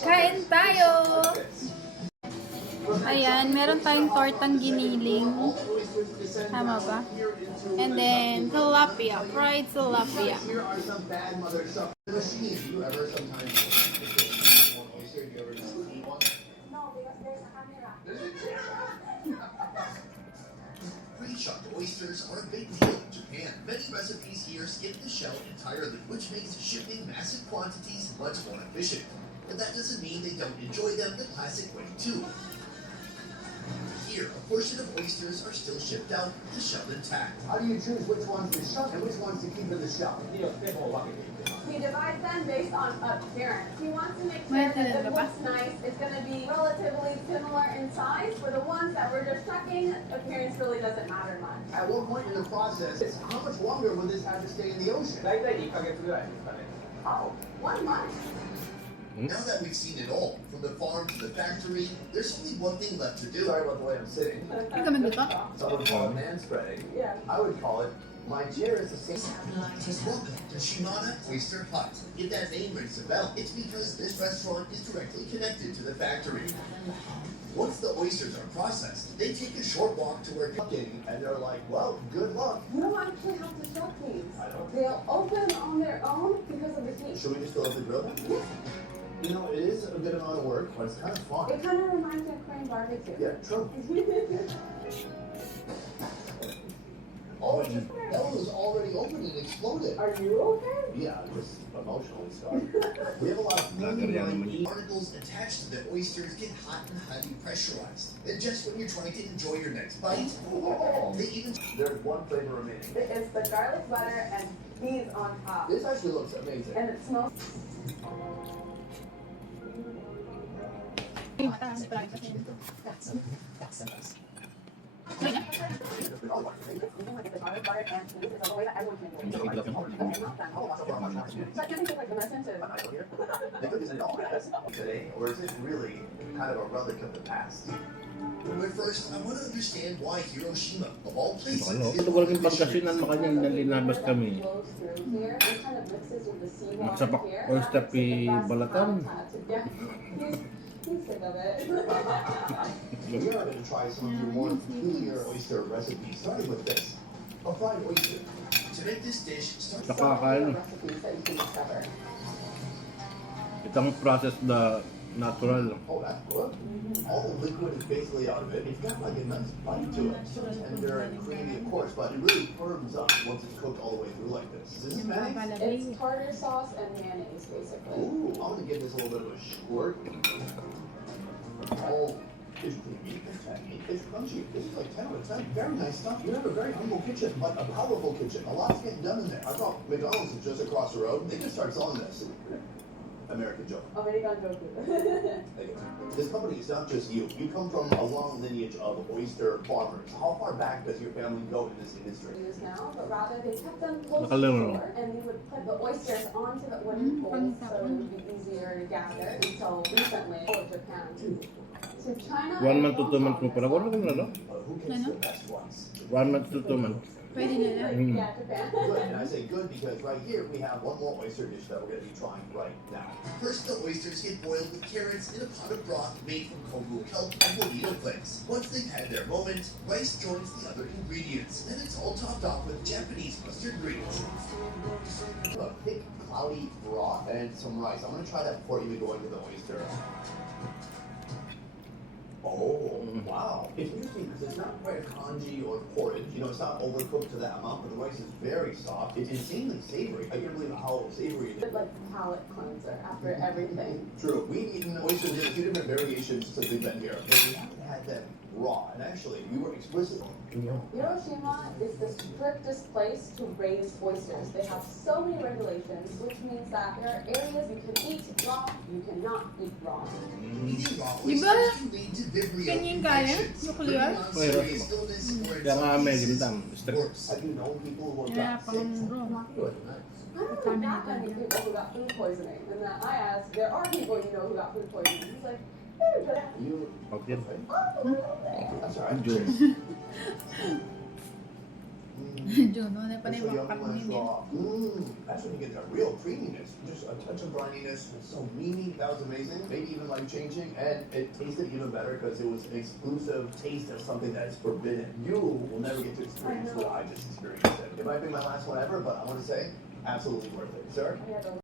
Kain tayo! Ayan, meron tayong tortang giniling. Tama ba? And then, tilapia. Fried tilapia. Pre-chucked oysters are a big deal in Japan. Many recipes here skip the shell entirely, which makes shipping massive quantities much more efficient. But that doesn't mean they don't enjoy them the classic way too. Here, a portion of oysters are still shipped out, the shell intact. How do you choose which ones to shell and which ones to keep in the shell? He divides them based on appearance. He wants to make sure that it looks nice. It's going to be relatively similar in size. For the ones that we're just checking, appearance really doesn't matter much. At what point in the process, how much longer will this have to stay in the ocean? Oh, 1 month. Now that we've seen it all, from the farm to the factory, there's only one thing left to do. Sorry about the way I'm sitting. Ito dito? Some would call it manspreading. Yeah. I would call it, my chair is the same. Welcome to Shimada Oyster Hut. If that name rings a bell, it's because this restaurant is directly connected to the factory. Once the oysters are processed, they take a short walk to where And they're like, well, good luck. You don't actually have to shut these. I don't. They'll open on their own because of the heat. Should we just go to the grill? Yes. You know, it is a good amount of work, but it's kind of fun. It kind of reminds me of Korean barbecue. Yeah, true. Oh, that was already open and exploded. Are you okay? Yeah, just emotionally scarred. We have a lot of Particles attached to the oysters get hot and highly pressurized. And just when you're trying to enjoy your next bite, they even... There's one flavor remaining. It's the garlic butter and peas on top. This actually looks amazing. And it smells... Today, or is it really kind of a relic of the past? But first, I want to understand why Hiroshima, of all places, Ito walang pagkasinan makanya nalinabas kami. Magsapak oyster pi balatan. He's sick of it. We are going to try some of your more peculiar oyster recipes, starting with this, a fried oyster. to make this dish, start Nakakain. Recipes that you can discover. Itong process the natural. Oh, that's good. All the liquid is basically out of it. It's got like a nice bite to it. So tender and creamy, of course, but it really firms up once it's cooked all the way through like this. Is this mayonnaise? It's tartar sauce and mayonnaise, basically. Ooh, I'm going to give this a little bit of a squirt. Oh, it's creamy, it's tangy, it's crunchy. This is like 10 out of 10. Very nice stuff. You have a very humble kitchen, but a powerful kitchen. A lot's getting done in there. I thought McDonald's is just across the road. They can start selling this. American joke. American joke. This company is not just you. You come from a long lineage of oyster farmers. How far back does your family go in this industry? Use now, but rather they kept them close to the Nakalaro. shore, and they would put the oysters onto the wooden poles so it would be easier to gather until recently all of Japan. So China. 1 month to 2 months mo para wala kang lalo. Who gets the best ones? 1 month to 2 months. Pwede na lang. Mm. Yeah, Japan. Good, and I say good because right here we have one more oyster dish that we're going to be trying right now. First, the oysters get boiled with carrots in a pot of broth made from kobu kelp and bonito flakes. Once they've had their moment, rice joins the other ingredients, and it's all topped off with Japanese mustard greens. A thick, cloudy broth and some rice. I'm going to try that before you even go into the oyster. Oh, wow. It's interesting because it's not quite a congee or porridge. You know, it's not overcooked to that amount, but the rice is very soft. It's insanely savory. I can't believe how savory it is. Like palate cleanser after everything. True. We've eaten oysters in a few different variations since we've been here, but we haven't had them raw. And actually, we were explicit. Hiroshima is the strictest place to raise oysters. They have so many regulations, which means that there are areas you can eat raw, you cannot eat raw. Eating raw Di ba oysters can lead to Vibrio ganyan kaya? infections, Nuclear? serious illness, or in Kaya nga some may cases, gintang. worse. Have you known people who have Kaya got pang sick? raw. Good. I don't know that many people who got food poisoning. And then I asked, there are people you know who got food poisoning. He's like, hey, but You Okay. That's all right. Enjoy. Juno na pa na It's so yung yummy when it's nila. raw. That's when you get that real creaminess. Just a touch of brininess. It's so meaty. That was amazing. Maybe even life changing. And it tasted even better because it was an exclusive taste of something that is forbidden. You will never get to experience what I just experienced. It might be my last one ever, but I want to say absolutely worth it. Sir?